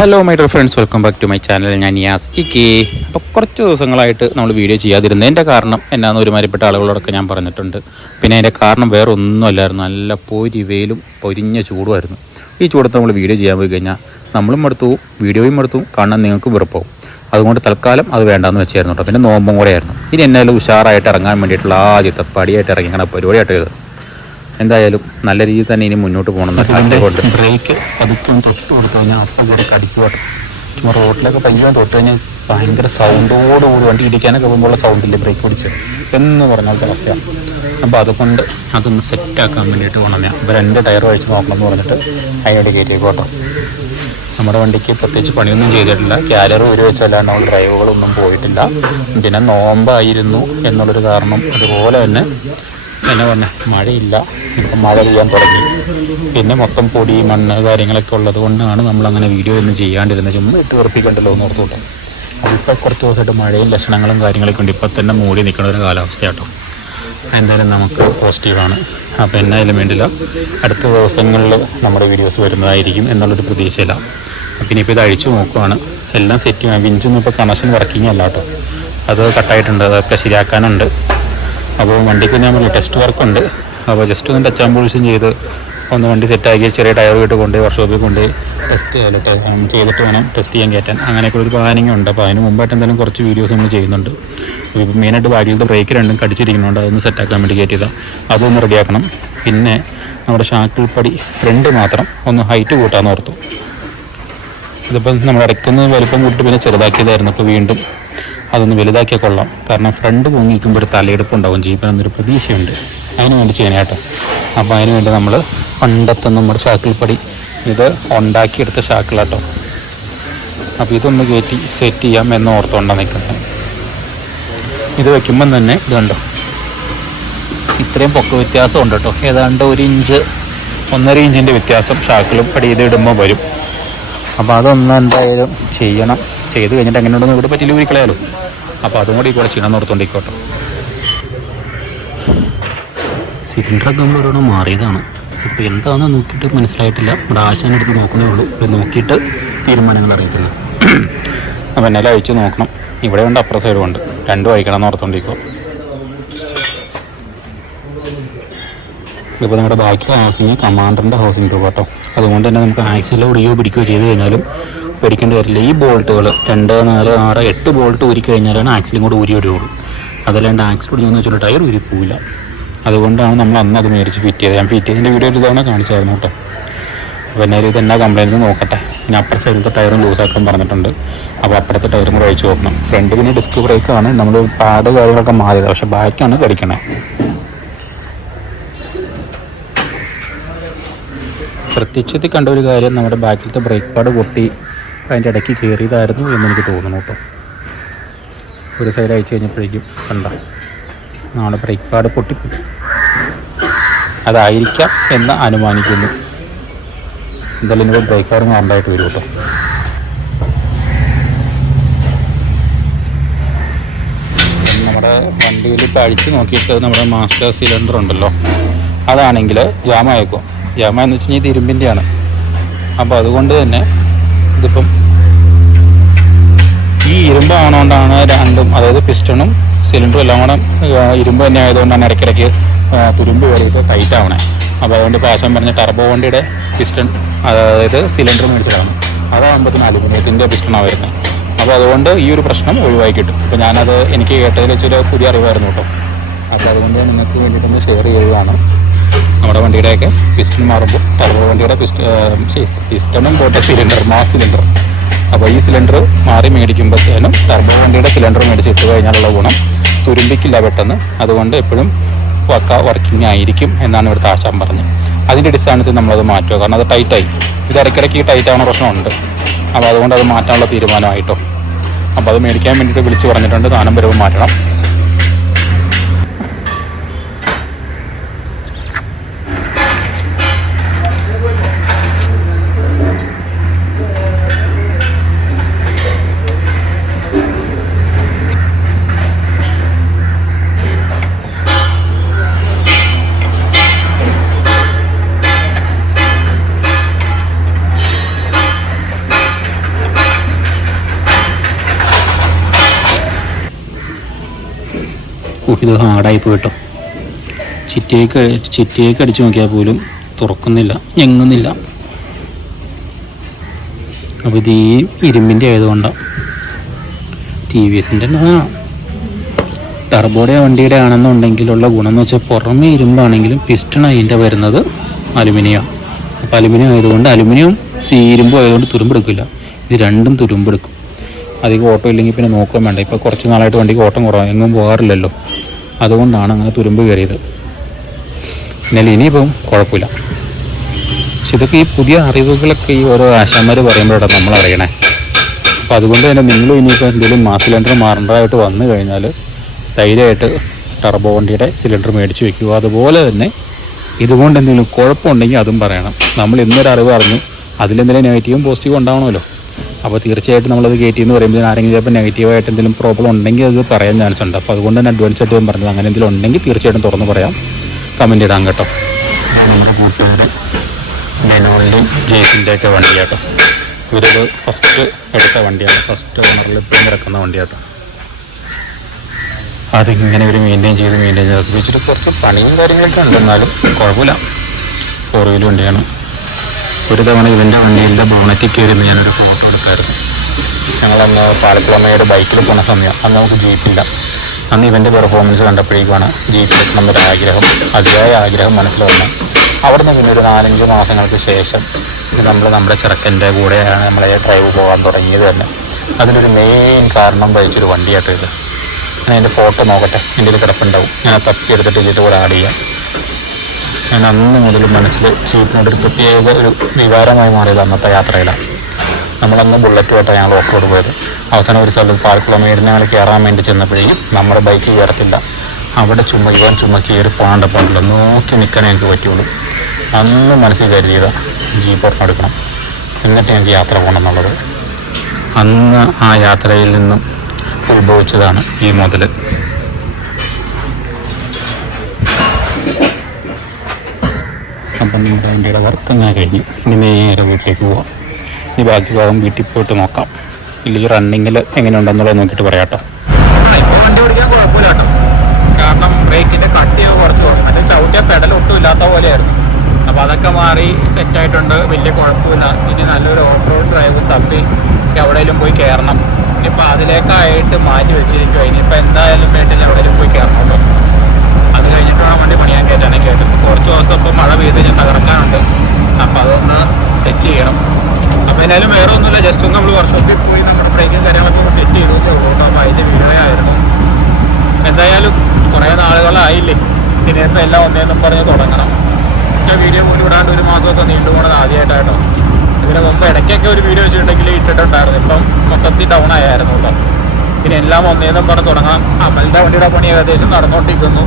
Hello my dear friends welcome back to my channel ഞാൻ നിയാസ് ഇക്കി അപ്പോൾ കുറച്ച് ദിവസങ്ങളായിട്ട് നമ്മൾ വീഡിയോ ചെയ്യാതിരുന്നതിന്റെ കാരണം എന്നാന്ന് ഒരുമാതിരിപ്പെട്ട ആളുകളോടൊക്കെ ഞാൻ പറഞ്ഞിട്ടുണ്ട്. പിന്നെ അതിന്റെ കാരണം വേറെ ഒന്നുമല്ലായിരുന്നു നല്ല പൊരി വെയിലും പൊരിഞ്ഞ ചൂടുമായിരുന്നു. ഈ ചൂടത്ത് നമ്മൾ വീഡിയോ ചെയ്യാൻ പോയി കഴിഞ്ഞാൽ നമ്മളും എടുത്തു വീഡിയോയും എടുത്തു കാണാൻ നിങ്ങൾക്ക് വെറുപ്പാവും. അതുകൊണ്ട് തൽക്കാലം അത് വേണ്ടാന്ന് വെച്ചായിരുന്നു കേട്ടോ. പിന്നെ നോമ്പും കൂടെ ആയിരുന്നു ഇനി എന്നാലും ഉഷാറായിട്ട് ഇറങ്ങാൻ വേണ്ടിയിട്ടുള്ള ആദ്യത്തെ പടിയായിട്ട് ഇറങ്ങിയാണ് പരിപാടിയായിട്ട് ചെയ്തത് എന്തായാലും നല്ല രീതിയിൽ തന്നെ ഇനി മുന്നോട്ട് പോകണം ബ്രേക്ക് പതുക്കെ തൊട്ട് കൊടുത്തു കഴിഞ്ഞാൽ അടിച്ചു ചുമ്മാ റോഡിലൊക്കെ പയ്യാൻ തൊട്ട് കഴിഞ്ഞാൽ ഭയങ്കര സൗണ്ടോടുകൂടി വണ്ടി ഇടിക്കാനൊക്കെ പോകുമ്പോൾ സൗണ്ടില്ല ബ്രേക്ക് പിടിച്ച് എന്ന് പറഞ്ഞാൽ അവസ്ഥയാണ് അപ്പോൾ അതുകൊണ്ട് അതൊന്ന് സെറ്റാക്കാൻ വേണ്ടിയിട്ട് പോകണം ഞാൻ. അപ്പോൾ രണ്ട് ടയർ കഴിച്ച് നോക്കണം എന്ന് പറഞ്ഞിട്ട് അതിനോട് കയറ്റി പോട്ടോ നമ്മുടെ വണ്ടിക്ക് പ്രത്യേകിച്ച് പണിയൊന്നും ചെയ്തിട്ടില്ല. ക്യാലറി ഒരു വെച്ചല്ലാണ്ട് നമ്മൾ ഡ്രൈവുകളൊന്നും പോയിട്ടില്ല. പിന്നെ നോമ്പായിരുന്നു എന്നുള്ളൊരു കാരണം അതുപോലെ തന്നെ എന്നാ പറഞ്ഞ മഴയില്ല. ഇപ്പം മഴ പെയ്യാൻ തുടങ്ങി. പിന്നെ മൊത്തം പൊടി മണ്ണ് കാര്യങ്ങളൊക്കെ ഉള്ളത് കൊണ്ടാണ് നമ്മളങ്ങനെ വീഡിയോ ഒന്നും ചെയ്യാണ്ടിരുന്നത്. ചുമ്മാ ഇട്ട് ഉറപ്പിക്കണ്ടല്ലോ എന്ന് ഓർത്തോട്ടെ അതിപ്പോൾ കുറച്ച് ദിവസമായിട്ട് മഴയും ലക്ഷണങ്ങളും കാര്യങ്ങളൊക്കെ ഉണ്ട്. ഇപ്പം തന്നെ മൂടി നിൽക്കുന്ന ഒരു കാലാവസ്ഥയാട്ടോ. എന്തായാലും നമുക്ക് പോസിറ്റീവാണ്. അപ്പോൾ എന്നായാലും വേണ്ടില്ല. അടുത്ത ദിവസങ്ങളിൽ നമ്മുടെ വീഡിയോസ് വരുന്നതായിരിക്കും എന്നുള്ളൊരു പ്രതീക്ഷയില്ല അപ്പം ഇനിയിപ്പോൾ ഇത് അഴിച്ചു നോക്കുവാണ്. എല്ലാം സെറ്റ് വിഞ്ചൊന്നും ഇപ്പോൾ കണക്ഷൻ വർക്കിംഗ് അല്ല കേട്ടോ. അത് കട്ടായിട്ടുണ്ട്. അതൊക്കെ ശരിയാക്കാനുണ്ട്. അപ്പോൾ വണ്ടിക്ക് ഞാൻ പറഞ്ഞു ടെസ്റ്റ് വർക്കുണ്ട് അപ്പോൾ ജസ്റ്റ് ഒന്ന് ടച്ച് ആംബുൾസും ചെയ്ത് ഒന്ന് വണ്ടി സെറ്റാക്കി ചെറിയ ടയർ ഇട്ട് കൊണ്ടുപോയി വർക്ക്ഷോപ്പിൽ കൊണ്ടുപോയി ടെസ്റ്റ് ചെയ്തിട്ട് വേണം ടെസ്റ്റ് ചെയ്യാൻ കയറ്റാൻ. അങ്ങനെയൊക്കെ ഒരു പ്ലാനിങ് ഉണ്ട്. അപ്പോൾ അതിന് മുമ്പായിട്ട് എന്തായാലും കുറച്ച് വീഡിയോസ് നമ്മൾ ചെയ്യുന്നുണ്ട്. ഇപ്പോൾ മെയിനായിട്ട് ബാക്കിലത്തെ ബ്രേക്ക് രണ്ടും കടിച്ചിരിക്കുന്നുണ്ട്. അതൊന്ന് സെറ്റാക്കാൻ വേണ്ടി കയറ്റിയതാണ് അതൊന്ന് റെഡിയാക്കണം പിന്നെ നമ്മുടെ ഷാക്കിൾപ്പടി ഫ്രണ്ട് മാത്രം ഒന്ന് ഹൈറ്റ് കൂട്ടാമെന്ന് ഓർത്തു. ഇതിപ്പം നമ്മൾ ഇടയ്ക്കൊന്ന് വലിപ്പം കൂട്ടി പിന്നെ ചെറുതാക്കിയതായിരുന്നു. അപ്പോൾ വീണ്ടും അതൊന്ന് വലുതാക്കിയാൽ കൊള്ളാം. കാരണം ഫ്രണ്ട് പൊങ്ങി നിൽക്കുമ്പോൾ ഒരു തലയെടുപ്പ് ഉണ്ടാവും. ജീപ്പനെന്നൊരു പ്രതീക്ഷയുണ്ട്. അതിന് വേണ്ടി ചെയ്യാനായിട്ട് അപ്പോൾ അതിന് വേണ്ടി നമ്മൾ പണ്ടത്തെ നമ്മുടെ ഷാക്കിൾപ്പടി ഇത് ഉണ്ടാക്കിയെടുത്ത ഷാക്കിളാട്ടോ അപ്പോൾ ഇതൊന്ന് കയറ്റി സെറ്റ് ചെയ്യാം എന്ന് ഓർത്തുകൊണ്ടാണ് നിൽക്കുന്നത്. ഇത് വയ്ക്കുമ്പം തന്നെ കണ്ടോ? ഇത്രയും പൊക്ക വ്യത്യാസം ഉണ്ട് കേട്ടോ. ഏതാണ്ട് ഒരു ഇഞ്ച് ഒന്നര ഇഞ്ചിന്റെ വ്യത്യാസം ഷാക്കിളും പടി ഇത് ഇടുമ്പോൾ വരും. അപ്പോൾ അതൊന്ന് എന്തായാലും ചെയ്യണം. ചെയ്ത് കഴിഞ്ഞിട്ട് എങ്ങനെ ഉണ്ടെന്ന് ഇവിടെ പറ്റില്ല ഊരിക്കളയാലോ അപ്പോൾ അതും കൂടി കൂടെ ക്ഷീണം നിർത്തോണ്ടിക്കോട്ടെ സിലിണ്ടറൊക്കെ നമ്മൾ ഒരെണ്ണം മാറിയതാണ്. ഇപ്പോൾ എന്താണെന്ന് നോക്കിയിട്ട് മനസ്സിലായിട്ടില്ല. ഇവിടെ ആശാനെടുത്ത് നോക്കുന്നേ ഉള്ളൂ. നോക്കിയിട്ട് തീരുമാനങ്ങൾ അറിയിക്കുന്നത് അപ്പോൾ എന്നാലും അയച്ചു നോക്കണം. ഇവിടെ ഉണ്ട് അപ്പുറ സൈഡും ഉണ്ട്. രണ്ടും അഴിക്കണം എന്ന് ഓർത്തോണ്ടിരിക്കുക ഇപ്പോൾ നമ്മുടെ ബാക്കിയുള്ള ഹൗസിങ് കമാൻഡറിന്റെ ഹൗസിങ് രൂപ കേട്ടോ. അതുകൊണ്ട് തന്നെ നമുക്ക് ആക്സിലോ ഒടിയോ പിടിക്കുകയോ ചെയ്ത് കഴിഞ്ഞാലും പേടിക്കേണ്ടി വരില്ല ഈ ബോൾട്ടുകൾ രണ്ട് നാല് ആറ് എട്ട് ബോൾട്ട് ഊരി കഴിഞ്ഞാലാണ് ആക്സിലും കൂടെ ഊരി വരുള്ളൂ അതല്ലാണ്ട് ആക്സിൽ പിടിക്കുന്ന വെച്ചാൽ ടയർ ഊരി പോവില്ല അതുകൊണ്ടാണ് നമ്മൾ അന്ന് അത് മേടിച്ച് ഫിറ്റ് ചെയ്തത്. ഞാൻ ഫിറ്റ് ചെയ്തതിന്റെ വീഡിയോ ഒരു തവണ കാണിച്ചായിരുന്നു കേട്ടോ. എന്നാലും ഇത് എന്നാ കംപ്ലൈന്റ് നോക്കട്ടെ. പിന്നെ അപ്പുറത്തെ സൈഡിലത്തെ ടയറും ലൂസാക്കാൻ പറഞ്ഞിട്ടുണ്ട്. അപ്പോൾ അപ്പുറത്തെ ടയറും കൂടെ അഴിച്ച് നോക്കണം. ഫ്രണ്ട് പിന്നെ ഡിസ്ക് ബ്രേക്കാണ് നമ്മൾ പാട് കാര്യങ്ങളൊക്കെ മാറിയത്. പക്ഷെ ബാക്കാണ് കടിക്കണേ പ്രത്യക്ഷത്തിൽ കണ്ട ഒരു കാര്യം നമ്മുടെ ബാക്കിലത്തെ ബ്രേക്ക് പാഡ് പൊട്ടി അതിന്റെ ഇടയ്ക്ക് കയറിയതായിരുന്നു എന്നെനിക്ക് തോന്നുന്നു കേട്ടോ. ഒരു സൈഡ് അയച്ചു കഴിഞ്ഞപ്പോഴേക്കും കണ്ട നാളെ ബ്രേക്ക് പാഡ് പൊട്ടിപ്പോയി അതായിരിക്കാം എന്ന് അനുമാനിക്കുന്നു. എന്തായാലും ഇനിയിപ്പോൾ ബ്രേക്ക് പാഡ് മാറേണ്ടതായിട്ട് വരും കേട്ടോ. നമ്മുടെ വണ്ടിയിൽ അഴിച്ച് നോക്കിയിട്ട് നമ്മുടെ മാസ്റ്റർ സിലിണ്ടർ ഉണ്ടല്ലോ അതാണെങ്കിൽ ജാമായേക്കും ജാമ എന്ന് വെച്ച് കഴിഞ്ഞാൽ തിരുമ്പിന്റെയാണ്. അപ്പോൾ അതുകൊണ്ട് തന്നെ ഇതിപ്പം ഇരുമ്പ് ആണോണ്ടാണ് രണ്ടും അതായത് പിസ്റ്റണും സിലിണ്ടറും എല്ലാം കൂടെ ഇരുമ്പ് തന്നെ ആയതുകൊണ്ടാണ് ഇടയ്ക്കിടയ്ക്ക് തുരുമ്പ് കയറിയിട്ട് ടൈറ്റ് ആവണേ. അപ്പോൾ അതുകൊണ്ട് പാശം പറഞ്ഞ ടർബോ വണ്ടിയുടെ പിസ്റ്റൺ അതായത് സിലിണ്ടർ മേടിച്ചിട്ടാണ് അതാകുമ്പോഴത്തേന് അലുമിനിയത്തിന്റെ പിസ്റ്റണാണ് വരുന്നത് അപ്പോൾ അതുകൊണ്ട് ഈ ഒരു പ്രശ്നം ഒഴിവാക്കി കിട്ടും. അപ്പോൾ ഞാനത് എനിക്ക് കേട്ടതിൽ വെച്ചൊരു പുതിയ അറിവായിരുന്നു കേട്ടോ. അപ്പോൾ അതുകൊണ്ട് നിങ്ങൾക്ക് വേണ്ടിയിട്ടൊന്ന് ഷെയർ ചെയ്യുകയാണ്. നമ്മുടെ വണ്ടിയുടെയൊക്കെ പിസ്റ്റൺ മാറുമ്പോൾ ടർബോ വണ്ടിയുടെ പിസ്റ്റ പിസ്റ്റണും പോട്ടെ സിലിണ്ടർ മാസ് സിലിണ്ടർ അപ്പോൾ ഈ സിലിണ്ടർ മാറി മേടിക്കുമ്പോഴത്തേനും ടർബോ വണ്ടിയുടെ സിലിണ്ടർ മേടിച്ച് മേടിച്ചിട്ട് കഴിഞ്ഞാലുള്ള ഗുണം തുരുമ്പിക്കില്ല പെട്ടെന്ന്. അതുകൊണ്ട് എപ്പോഴും വക്ക വർക്കിംഗ് ആയിരിക്കും എന്നാണ് ഇവിടുത്തെ ആശാൻ പറഞ്ഞത്. അതിന്റെ അടിസ്ഥാനത്തിൽ നമ്മളത് മാറ്റുക. കാരണം അത് ടൈറ്റായി ഇത് ഇടയ്ക്കിടയ്ക്ക് ടൈറ്റ് ആവുന്ന പ്രശ്നമുണ്ട്. അപ്പോൾ അതുകൊണ്ട് അത് മാറ്റാനുള്ള തീരുമാനമായിട്ടോ. അപ്പോൾ അത് മേടിക്കാൻ വേണ്ടിയിട്ട് വിളിച്ച് പറഞ്ഞിട്ടുണ്ട്. സാധനം വരുമ്പോൾ മാറ്റണം. ഇത് ഹാർഡായി പോയിട്ടോ. ചിറ്റേക്ക് ചിറ്റേക്ക് അടിച്ചു നോക്കിയാൽ പോലും തുറക്കുന്നില്ല ഞെങ്ങുന്നില്ല. അപ്പോൾ ഇത് ഈ ഇരുമ്പിന്റെ ആയതുകൊണ്ടാണ് ടി വി എസിന്റെ ടർബോയുടെ വണ്ടിയുടെ ആണെന്നുണ്ടെങ്കിലുള്ള ഗുണം എന്ന് വെച്ചാൽ പുറമേ ഇരുമ്പാണെങ്കിലും പിസ്റ്റൺ അതിന്റെ വരുന്നത് അലുമിനിയം. അപ്പോൾ അലുമിനിയം ആയതുകൊണ്ട് അലുമിനിയം സീ ഇരുമ്പും ആയതുകൊണ്ട് തുരുമ്പെടുക്കില്ല. ഇത് രണ്ടും തുരുമ്പെടുക്കും. അധികം ഓട്ടോ ഇല്ലെങ്കിൽ പിന്നെ നോക്കുകയും വേണ്ട. ഇപ്പോൾ കുറച്ച് നാളായിട്ട് വണ്ടിക്ക് ഓട്ടം കുറവാണ് എങ്ങും പോകാറില്ലല്ലോ. അതുകൊണ്ടാണ് അങ്ങനെ തുരുമ്പ് കയറിയത്. എന്നാൽ ഇനിയിപ്പം കുഴപ്പമില്ല. പക്ഷെ ഇതൊക്കെ ഈ പുതിയ അറിവുകളൊക്കെ ഈ ഓരോ ആശാന്മാർ പറയുമ്പോഴാണ് നമ്മൾ അറിയണേ. അപ്പോൾ അതുകൊണ്ട് തന്നെ നിങ്ങൾ ഇനിയിപ്പോൾ എന്തെങ്കിലും മാസ് സിലിണ്ടർ മാറേണ്ടതായിട്ട് വന്നു കഴിഞ്ഞാൽ ധൈര്യമായിട്ട് ടർബോ വണ്ടിയുടെ സിലിണ്ടർ മേടിച്ച് വെക്കുക. അതുപോലെ തന്നെ ഇതുകൊണ്ട് എന്തെങ്കിലും കുഴപ്പമുണ്ടെങ്കിൽ അതും പറയണം. നമ്മൾ ഇന്നൊരു അറിവ് അറിഞ്ഞു. അതിലെന്തെങ്കിലും നെഗറ്റീവും പോസിറ്റീവും ഉണ്ടാവണമല്ലോ. അപ്പോൾ തീർച്ചയായിട്ടും നമ്മളത് കയറ്റി എന്ന് പറയുമ്പോൾ ആരെങ്കിലും ചിലപ്പോൾ നെഗറ്റീവായിട്ട് എന്തെങ്കിലും പ്രോബ്ലം ഉണ്ടെങ്കിൽ അത് പറയാൻ ചാൻസ് ഉണ്ട്. അപ്പോൾ അതുകൊണ്ട് തന്നെ അഡ്വാൻസ് ആയിട്ട് ഞാൻ പറഞ്ഞത് അങ്ങനെ എന്തെങ്കിലും ഉണ്ടെങ്കിൽ തീർച്ചയായിട്ടും തുറന്ന് പറയാം. കമന്റ് ഇടാം കേട്ടോ. നമ്മുടെ കേട്ടോ ഒക്കെ വണ്ടിയാട്ടോ ഇവരത് ഫസ്റ്റ് എടുത്ത വണ്ടിയാണ്. ഫസ്റ്റ് ഓണറിൽ ഇപ്പം ഇറക്കുന്ന വണ്ടി കേട്ടോ. അതിങ്ങനെ ഒരു മെയിന്റെയിൻ ചെയ്ത് മെയിന്റെയിൻ ചെയ്ത്. വെച്ചിട്ട് കുറച്ച് പണിയും കാര്യങ്ങളൊക്കെ ഉണ്ട് എന്നാലും കുഴപ്പമില്ല. ഫോർ വീലർ വണ്ടിയാണ്. ഒരു തവണ ഇവന്റെ വണ്ടിയിലെ ബോണറ്റിൽ കയറിയിരുന്ന് ഞാനൊരു ഫോട്ടോ എടുത്തായിരുന്നു ഞങ്ങളന്ന് പാലക്കുളമ്മയുടെ ബൈക്കിൽ പോണ സമയം. അന്ന് നമുക്ക് ജീപ്പില്ല അന്ന് ഇവന്റെ പെർഫോമൻസ് കണ്ടപ്പോഴേക്കുമാണ് ജീപ്പിലെത്തണം ഒരു ആഗ്രഹം അതിയായ ആഗ്രഹം മനസ്സിൽ വന്നത് അവിടുന്ന് പിന്നെ ഒരു നാലഞ്ച് മാസങ്ങൾക്ക് ശേഷം നമ്മൾ നമ്മുടെ ചെറുക്കന്റെ കൂടെയാണ് നമ്മളെ ഡ്രൈവ് പോകാൻ തുടങ്ങിയത് തന്നെ. അതിനൊരു മെയിൻ കാരണം വഹിച്ചൊരു വണ്ടിയായിട്ട് ഇത്. ഞാൻ എന്റെ ഫോട്ടോ നോക്കട്ടെ. എന്റെ കിടപ്പുണ്ടാവും. ഞാൻ തപ്പി എടുത്തിട്ട് ഇതിന്റെ കൂടെ ആഡ് ചെയ്യാം. ഞാൻ അന്ന് മുതൽ മനസ്സിൽ ജീപ്പിനോടൊരു പ്രത്യേക ഒരു വികാരമായി മാറിയത് അന്നത്തെ യാത്രയിലാണ്. നമ്മളന്ന് ബുള്ളറ്റ് പോയിട്ടാണ് ഞങ്ങൾ ഓഫ് റോഡ് പോയത്. അവസാനം ഒരു സ്ഥലത്ത് പാൽക്കുളം മേടിന് ഞങ്ങൾ കയറാൻ വേണ്ടി ചെന്നപ്പോഴേക്കും നമ്മുടെ ബൈക്ക് കയറത്തില്ല അവിടെ ചുമ ഇവൻ ചുമ കയറി പോകാണ്ട പോകണ്ടല്ലോ നോക്കി നിൽക്കാനേ എനിക്ക് പറ്റുള്ളൂ. അന്ന് മനസ്സിൽ കരുതിയത് ജീപ്പ് ഒരെണ്ണം എടുക്കണം. എന്നിട്ട് എനിക്ക് യാത്ര പോകണം എന്നുള്ളത്. അന്ന് ആ യാത്രയിൽ നിന്നും ഉത്ഭവിച്ചതാണ് ഈ മുതൽ അപ്പം നമ്മുടെ വണ്ടിയുടെ വർക്ക് അങ്ങനെ കഴിഞ്ഞു. ഇനി നേരെ വീട്ടിലേക്ക് പോവാം. ഇനി ബാക്കി ഭാഗം വീട്ടിൽ പോയിട്ട് നോക്കാം. ഇല്ലെങ്കിൽ റണ്ണിങ്ങിൽ എങ്ങനെയുണ്ടെന്നുള്ളത് നോക്കിയിട്ട് പറയാം കേട്ടോ ഇപ്പൊ വണ്ടി ഓടിക്കാൻ കേട്ടോ. കാരണം ബ്രേക്കിന്റെ കട്ടിയൊക്കെ കുറച്ച് കുറഞ്ഞു മറ്റേ ചവിട്ടിയ പെടൽ ഒട്ടും ഇല്ലാത്ത പോലെയായിരുന്നു. അപ്പോൾ അതൊക്കെ മാറി സെറ്റ് ആയിട്ടുണ്ട്. വലിയ കുഴപ്പമില്ല. ഇനി നല്ലൊരു ഓഫ് റോഡ് ഡ്രൈവ് തപ്പി എവിടെയെങ്കിലും പോയി കയറണം ഇനിയിപ്പോൾ അതിലേക്കായിട്ട് മാറ്റി വെച്ചിരിക്കുമോ ഇനിയിപ്പോൾ എന്തായാലും വീട്ടിൽ എവിടെയെങ്കിലും പോയി കയറണം കേട്ടോ. അത് കഴിഞ്ഞിട്ട് വേണം വണ്ടി പണിയാൻ കയറ്റാനൊക്കെ ആയിട്ട് കുറച്ച് ദിവസം ഇപ്പോൾ മഴ പെയ്ത് ഞാൻ തകർക്കാനുണ്ട്. അപ്പോൾ അതൊന്ന് സെറ്റ് ചെയ്യണം. അപ്പോൾ എന്തായാലും വേറെ ഒന്നുമില്ല. ജസ്റ്റ് ഒന്ന് നമ്മൾ വർക്ക്ഷോപ്പിൽ പോയി നമ്മുടെ ബ്രേക്കും കാര്യങ്ങളൊക്കെ ഒന്ന് സെറ്റ് ചെയ്തു ഉള്ളൂ. അപ്പോൾ അതിന്റെ വീഡിയോ ആയിരുന്നു. എന്തായാലും കുറേ നാളുകളായില്ലേ. ഇനിയിപ്പോൾ എല്ലാം ഒന്നേന്നും പറഞ്ഞ് തുടങ്ങണം. ഒറ്റ വീഡിയോ പോലും ഇടാണ്ട് ഒരു മാസമൊക്കെ നീണ്ടു പോണത് ആദ്യമായിട്ടാട്ടോ ഇതിന് മുമ്പ് ഇടയ്ക്കൊക്കെ ഒരു വീഡിയോ വെച്ചിട്ടുണ്ടെങ്കിൽ ഇട്ടിട്ടുണ്ടായിരുന്നു. ഇപ്പം മൊത്തത്തിൽ ഡൗൺ ആയായിരുന്നു കേട്ടോ. പിന്നെ എല്ലാം ഒന്നേന്നും പറഞ്ഞ് തുടങ്ങാം അമലിന്റെ വണ്ടിയുടെ പണി? ഏകദേശം നടന്നുകൊണ്ടിരിക്കുന്നു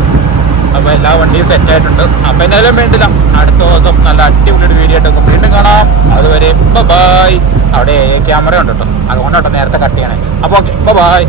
അപ്പോൾ എല്ലാ വണ്ടിയും സെറ്റ് ആയിട്ടുണ്ട്. അപ്പോൾ എന്തായാലും വേണ്ടില്ല. അടുത്ത ദിവസം നല്ല അടിപൊളി ഒരു വീഡിയോ ആയിട്ട് വീണ്ടും കാണാം. അതുവരെ ബൈ അവിടെ ക്യാമറ ഉണ്ട് കേട്ടോ. അതുകൊണ്ടാട്ടോ നേരത്തെ കട്ട് ചെയ്യണേ. അപ്പോൾ ഓക്കെ ബൈ